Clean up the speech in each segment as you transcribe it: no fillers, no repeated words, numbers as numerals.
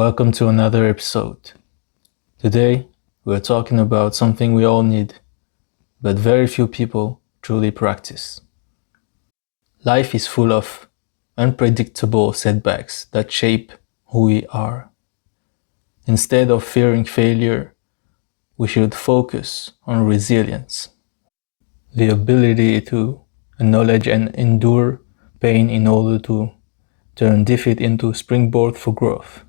Welcome to another episode. Today, we're talking about something we all need, but very few people truly practice. Life is full of unpredictable setbacks that shape who we are. Instead of fearing failure, we should focus on resilience, the ability to acknowledge and endure pain in order to turn defeat into springboard for growth.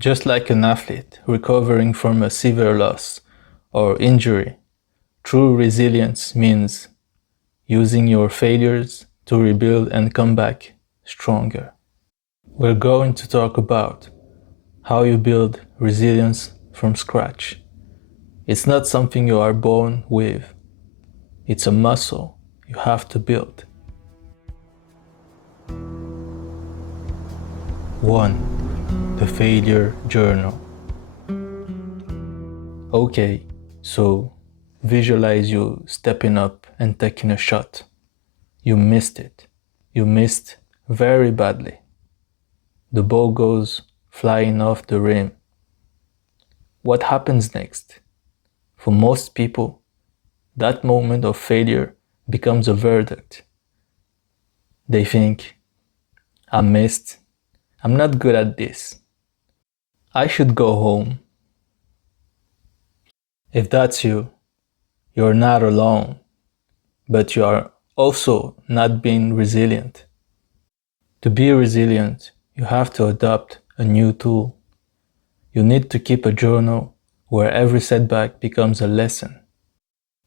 Just like an athlete recovering from a severe loss or injury, true resilience means using your failures to rebuild and come back stronger. We're going to talk about how you build resilience from scratch. It's not something you are born with. It's a muscle you have to build. 1. The Failure Journal. Okay, so visualize you stepping up and taking a shot. You missed it. You missed very badly. The ball goes flying off the rim. What happens next? For most people, that moment of failure becomes a verdict. They think, I missed. I'm not good at this. I should go home. If that's you, you're not alone, but you are also not being resilient. To be resilient, you have to adopt a new tool. You need to keep a journal where every setback becomes a lesson.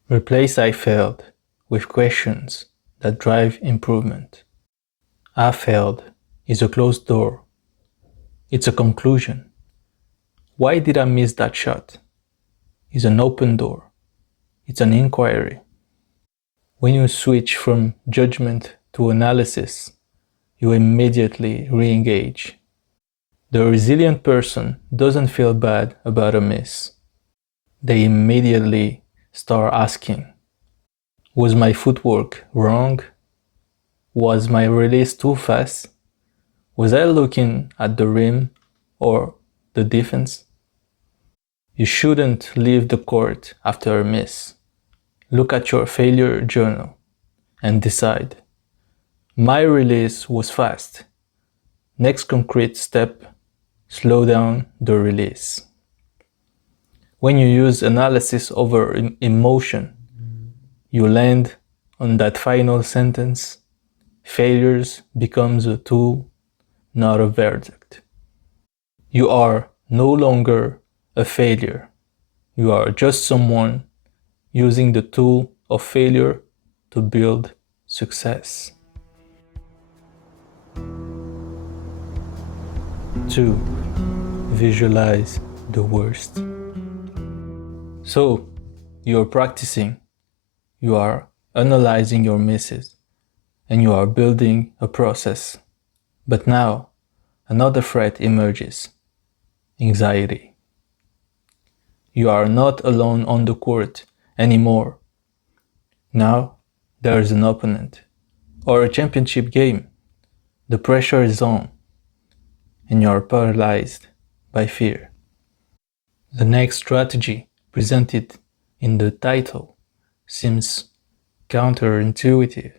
Replace I failed with questions that drive improvement. I failed is a closed door. It's a conclusion. Why did I miss that shot? It's an open door. It's an inquiry. When you switch from judgment to analysis, you immediately re-engage. The resilient person doesn't feel bad about a miss. They immediately start asking, was my footwork wrong? Was my release too fast? Was I looking at the rim or the defense? You shouldn't leave the court after a miss. Look at your failure journal and decide, my release was fast. Next concrete step, slow down the release. When you use analysis over emotion, you land on that final sentence, failures becomes a tool, not a verdict. You are no longer a failure. You are just someone using the tool of failure to build success. 2. Visualize the worst. So, you're practicing, you are analyzing your misses, and you are building a process. But now, another threat emerges: anxiety. You are not alone on the court anymore. Now, there is an opponent, or a championship game. The pressure is on, and you are paralyzed by fear. The next strategy presented in the title seems counterintuitive,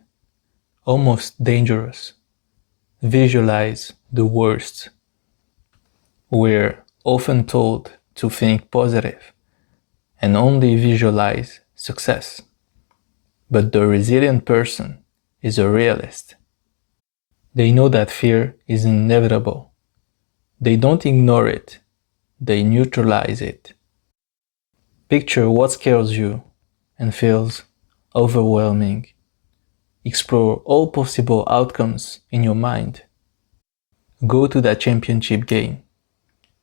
almost dangerous. Visualize the worst. We're often told to think positive and only visualize success. But the resilient person is a realist. They know that fear is inevitable. They don't ignore it, they neutralize it. Picture what scares you and feels overwhelming. Explore all possible outcomes in your mind. Go to that championship game.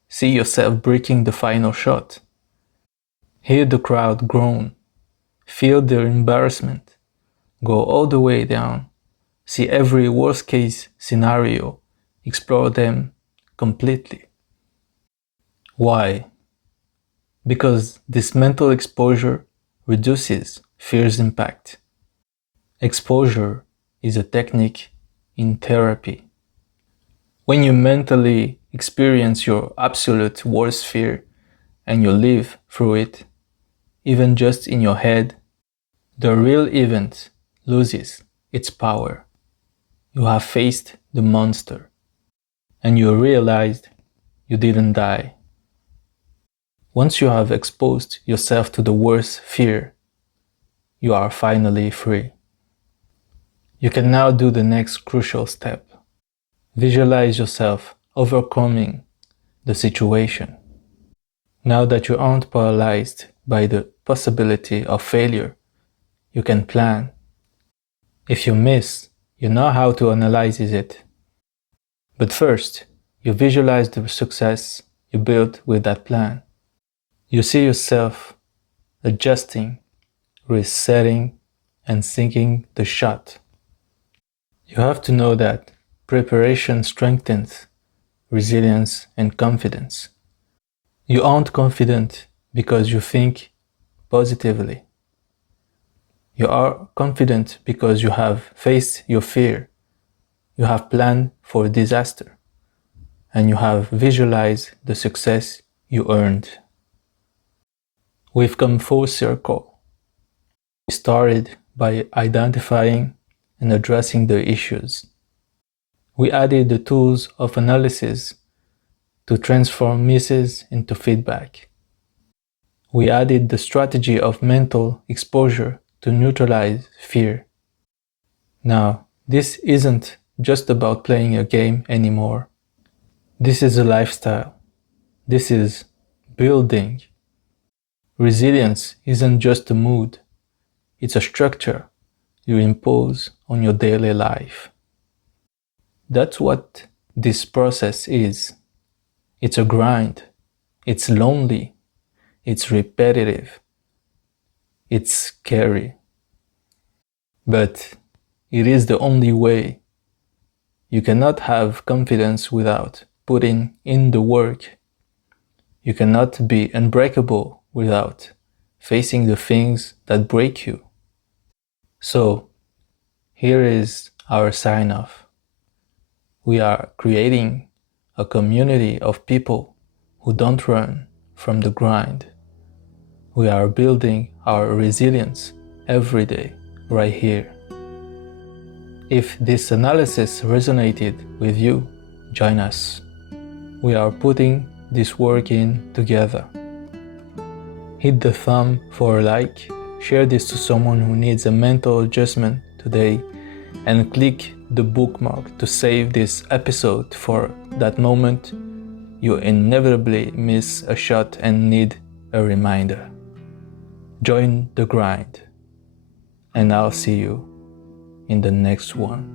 See yourself breaking the final shot. Hear the crowd groan. Feel the embarrassment. Go all the way down. See every worst case scenario. Explore them completely. Why? Because this mental exposure reduces fear's impact. Exposure is a technique in therapy. When you mentally experience your absolute worst fear and you live through it, even just in your head, the real event loses its power. You have faced the monster and you realized you didn't die. Once you have exposed yourself to the worst fear, you are finally free. You can now do the next crucial step. Visualize yourself overcoming the situation. Now that you aren't paralyzed by the possibility of failure, you can plan. If you miss, you know how to analyze it. But first, you visualize the success you built with that plan. You see yourself adjusting, resetting, and sinking the shot. You have to know that preparation strengthens resilience and confidence. You aren't confident because you think positively. You are confident because you have faced your fear, you have planned for disaster, and you have visualized the success you earned. We've come full circle. We started by identifying and addressing the issues. We added the tools of analysis to transform misses into feedback. We added the strategy of mental exposure to neutralize fear. Now, this isn't just about playing a game anymore. This is a lifestyle. This is building. Resilience isn't just a mood. It's a structure you impose on your daily life. That's what this process is. It's a grind. It's lonely. It's repetitive. It's scary. But it is the only way. You cannot have confidence without putting in the work. You cannot be unbreakable without facing the things that break you. So, here is our sign-off. We are creating a community of people who don't run from the grind. We are building our resilience every day, right here. If this analysis resonated with you, join us. We are putting this work in together. Hit the thumb for a like, share this to someone who needs a mental adjustment today, and click the bookmark to save this episode for that moment you inevitably miss a shot and need a reminder. Join the grind, and I'll see you in the next one.